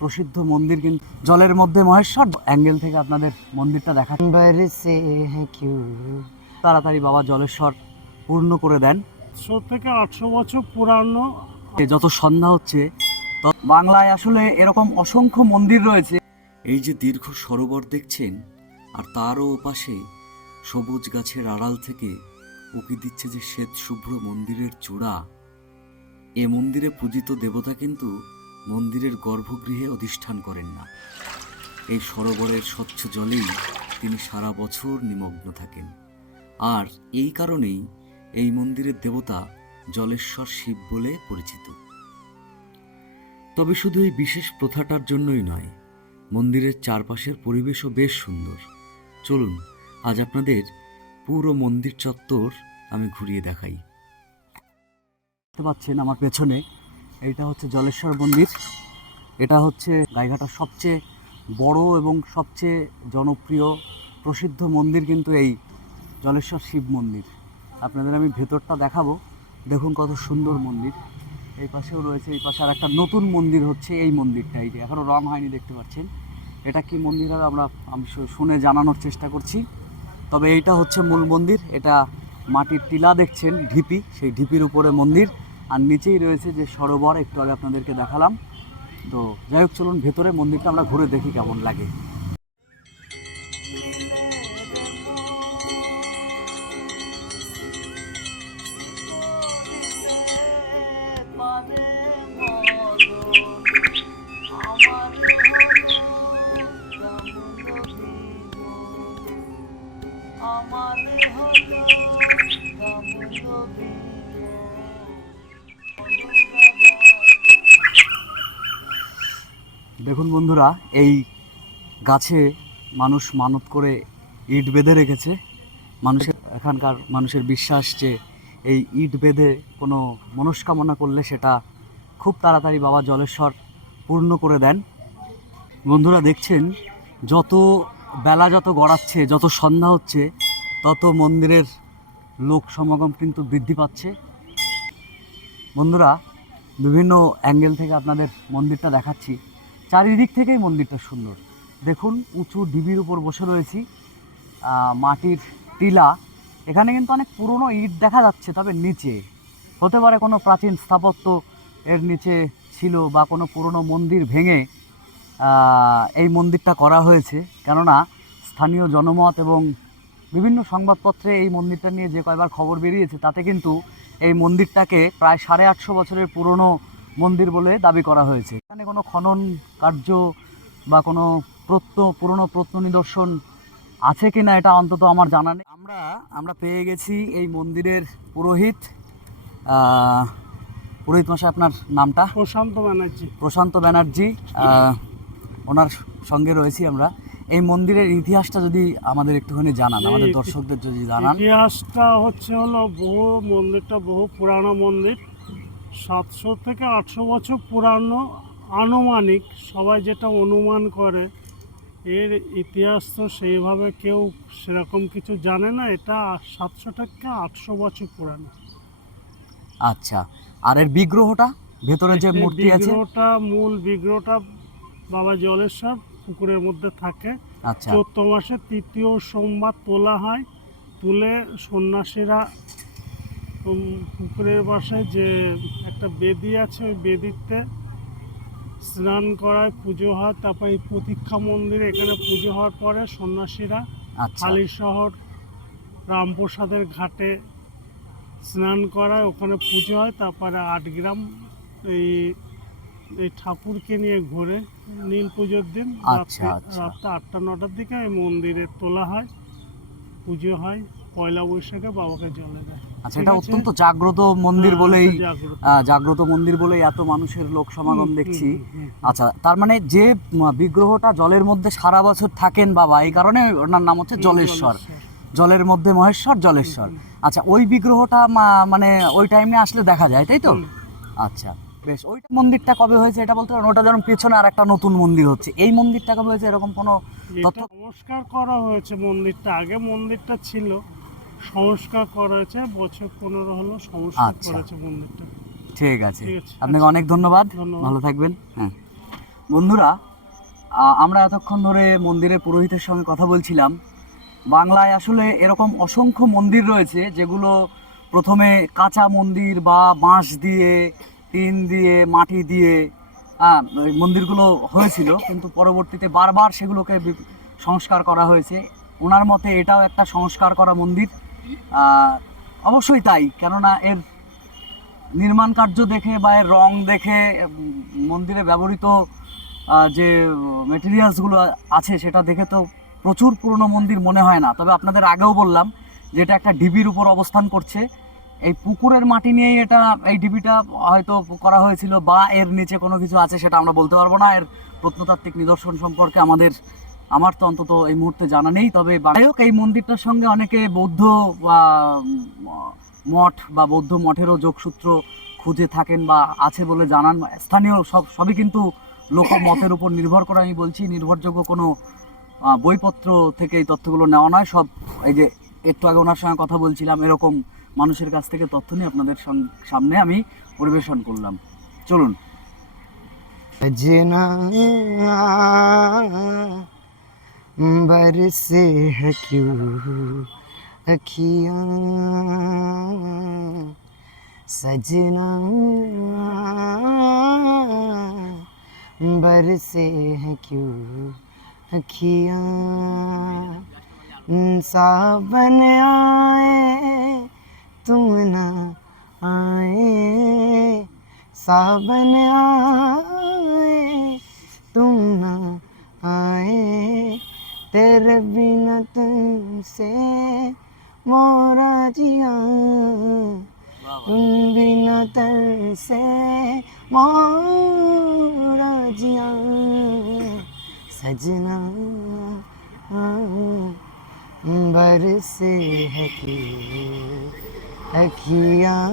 প্রসিদ্ধ মন্দির, কিন্তু জলের মধ্যে মহেশ্বর অ্যাঙ্গেল থেকে আপনাদের মন্দিরটা দেখা তাড়াতাড়ি বাবা জলেশ্বর পূর্ণ করে দেন। 100 থেকে 800 বছর পুরানো। যত সন্ধ্যা হচ্ছে বাংলায় আসলে এরকম অসংখ্য মন্দির রয়েছে। এই যে দীর্ঘ সরোবর দেখছেন, আর তারও ওপাশে সবুজ গাছের আড়াল থেকে উকি দিচ্ছে যে শ্বেত শুভ্র মন্দিরের চূড়া। এ মন্দিরে পূজিত দেবতা কিন্তু মন্দিরের গর্ভগৃহে অধিষ্ঠান করেন না। এই সরোবরের স্বচ্ছ জলেই তিনি সারা বছর নিমগ্ন থাকেন। আর এই কারণেই এই মন্দিরের দেবতা জলেশ্বর শিব বলে পরিচিত। তবে শুধু এই বিশেষ প্রথাটার জন্যই নয়, মন্দিরের চারপাশের পরিবেশও বেশ সুন্দর। চলুন আজ আপনাদের পুরো মন্দির চত্বর আমি ঘুরিয়ে দেখাই। দেখতে পাচ্ছেন আমার পেছনে, এইটা হচ্ছে জলেশ্বর মন্দির। এটা হচ্ছে গাইঘাটার সবচেয়ে বড় এবং সবচেয়ে জনপ্রিয় প্রসিদ্ধ মন্দির কিন্তু এই জলেশ্বর শিব মন্দির। আপনাদের আমি ভেতরটা দেখাবো, দেখুন কত সুন্দর মন্দির। এই পাশেও রয়েছে, এই পাশে আর একটা নতুন মন্দির হচ্ছে, এই মন্দিরটা এই যে এখনও রং হয়নি, দেখতে পাচ্ছেন। এটা কি মন্দির হবে আমি শুনে জানানোর চেষ্টা করছি। তবে এইটা হচ্ছে মূল মন্দির। এটা মাটির টিলা দেখছেন, ঢিপি, সেই ঢিপির উপরে মন্দির, আর নিচেই রয়েছে যে সরোবর একটু আগে আপনাদেরকে দেখালাম। তো যাই হোক, চলুন ভেতরে মন্দিরটা আমরা ঘুরে দেখি কেমন লাগে। দেখুন বন্ধুরা, এই গাছে মানুষ মানত করে ইট বেঁধে রেখেছে। এখানকার মানুষের বিশ্বাস যে এই ইট বেঁধে কোনো মনস্কামনা করলে সেটা খুব তাড়াতাড়ি বাবা জলেশ্বর পূর্ণ করে দেন। বন্ধুরা দেখছেন, যত বেলা যত গড়াচ্ছে, যত সন্ধ্যা হচ্ছে, তত মন্দিরের লোক সমাগম কিন্তু বৃদ্ধি পাচ্ছে। বন্ধুরা, বিভিন্ন অ্যাঙ্গেল থেকে আপনাদের মন্দিরটা দেখাচ্ছি। চারিদিক থেকেই মন্দিরটা সুন্দর। দেখুন, উঁচু ঢিবির উপর বসে রয়েছি, মাটির টিলা। এখানে কিন্তু অনেক পুরনো ইট দেখা যাচ্ছে, তবে নিচে হতে পারে কোনো প্রাচীন স্থাপত্য এর নিচে ছিল, বা কোনো পুরনো মন্দির ভেঙে এই মন্দিরটা করা হয়েছে। কেননা স্থানীয় জনমত এবং বিভিন্ন সংবাদপত্রে এই মন্দিরটা নিয়ে যে কয়বার খবর বেরিয়েছে, তাতে কিন্তু এই মন্দিরটাকে প্রায় 850 বছরের পুরনো মন্দির বলে দাবি করা হয়েছে। এখানে কোনো খনন কার্য বা কোনো পুরনো প্রত্ন নিদর্শন আছে কিনা এটা অন্তত আমার জানা নেই। আমরা পেয়ে গেছি এই মন্দিরের পুরোহিত। পুরোহিত মশাই, আপনার নামটা? প্রশান্ত ব্যানার্জি। ওনার সঙ্গে রয়েছি আমরা। এই মন্দিরের ইতিহাসটা যদি আমাদের একটুখানি জানান, আমাদের দর্শকদের যদি জানান। ইতিহাসটা হলো মন্দিরটা বহু পুরানো মন্দির, 700 থেকে 800 বছর পুরানো আনুমানিক। সবাই যেটা অনুমান করে, এর ইতিহাস তো সেইভাবে কেউ সেরকম কিছু জানে না। এটা 700 থেকে 800 বছর পুরানো। আচ্ছা, আর এর বিগ্রহটা ভেতরে যে মূর্তি আছে? মূল বিগ্রহটা বাবা জলেশ্বর পুকুরের মধ্যে থাকে। আচ্ছা, চৈত্র মাসে 3য় সোমবার তোলা হয়। তুলে সন্ন্যাসীরা পুকুরের বাসায় যে একটা বেদি আছে, ওই বেদিতে স্নান করায়, পুজো হয়। তারপর এই প্রতীক্ষা মন্দিরে এখানে পুজো হওয়ার পরে সন্ন্যাসীরা হালিশহর রামপ্রসাদের ঘাটে স্নান করায়, ওখানে পুজো হয়। তারপরে 8 গ্রাম এই ঠাকুরকে নিয়ে ঘুরে নীল পুজোর দিন রাত্রে 8টা-9টার দিকে এই মন্দিরে তোলা হয়, পুজো হয়। পয়লা বৈশাখে বাবাকে জলে দেয়। আচ্ছা, এটা অত্যন্ত জাগ্রত মন্দির বলেই এত মানুষের লোক সমাগম দেখছি। আচ্ছা, তার মানে যে বিগ্রহটা জলের মধ্যে সারা বছর থাকেন বাবা, এই কারণে ওনার নাম হচ্ছে জলেশ্বর। জলের মধ্যে মহেশ্বর, জলেশ্বর। আচ্ছা, ওই বিগ্রহটা মানে ওই টাইমে আসলে দেখা যায়, তাই তো? আচ্ছা, বেশ। ওই মন্দিরটা কবে হয়েছে এটা বলতে পারেন? ওটা যেমন পেছনে আর একটা নতুন মন্দির হচ্ছে, এই মন্দিরটা কবে হয়েছে, এরকম কোনো তথ্য? সংস্কার করা হয়েছে মন্দিরটা। আগে মন্দিরটা ছিল, সংস্কার করা হয়েছে, বছর 15 হলো সংস্কার করেছে মন্দিরটা। ঠিক আছে, আপনাকে অনেক ধন্যবাদ। ভালো থাকবেন। হ্যাঁ। বন্ধুরা, আমরা এতক্ষণ ধরে মন্দিরের পুরোহিতের সঙ্গে কথা বলছিলাম। বাংলায় আসলে এরকম অসংখ্য মন্দির রয়েছে যেগুলো প্রথমে কাঁচা মন্দির বা বাঁশ দিয়ে, টিন দিয়ে, মাটি দিয়ে ওই মন্দিরগুলো হয়েছিল, কিন্তু পরবর্তীতে বারবার সেগুলোকে সংস্কার করা হয়েছে। ওনার মতে এটাও একটা সংস্কার করা মন্দির। অবশ্যই তাই, কেননা এর নির্মাণ কার্য দেখে বা এর রং দেখে মন্দিরে ব্যবহৃত যে মেটেরিয়ালসগুলো আছে সেটা দেখে তো প্রচুর পুরনো মন্দির মনে হয় না। তবে আপনাদের আগেও বললাম যে এটা একটা ঢিবির উপর অবস্থান করছে। এই পুকুরের মাটি নিয়েই এই ঢিবিটা হয়তো করা হয়েছিল, বা এর নিচে কোনো কিছু আছে সেটা আমরা বলতে পারবো না। এর প্রত্নতাত্ত্বিক নিদর্শন সম্পর্কে আমার তো অন্তত এই মুহূর্তে জানা নেই। তবে যাই হোক, এই মন্দিরটার সঙ্গে অনেকে বৌদ্ধ বা মঠ বা বৌদ্ধ মঠেরও যোগসূত্র খুঁজে থাকেন বা আছে বলে জানান। স্থানীয় সবই কিন্তু লোকমতের উপর নির্ভর করে, আমি বলছি, নির্ভরযোগ্য কোনো বইপত্র থেকে এই তথ্যগুলো নেওয়া নয়। সব এই যে একটু আগে ওনার সঙ্গে কথা বলছিলাম, এরকম মানুষের কাছ থেকে তথ্য নিয়ে আপনাদের সামনে আমি পরিবেশন করলাম। চলুন। सजना बरसे है क्यों अखियाँ, सजना बरसे है क्यों अखियाँ, सावन आए तुम ना आए, सावन आए तुम ना आए, तेरे बिना तुमसे मोरा जिया, तुम बिना तरसे मोरा जिया, सजना बरसे है कि अखियाँ।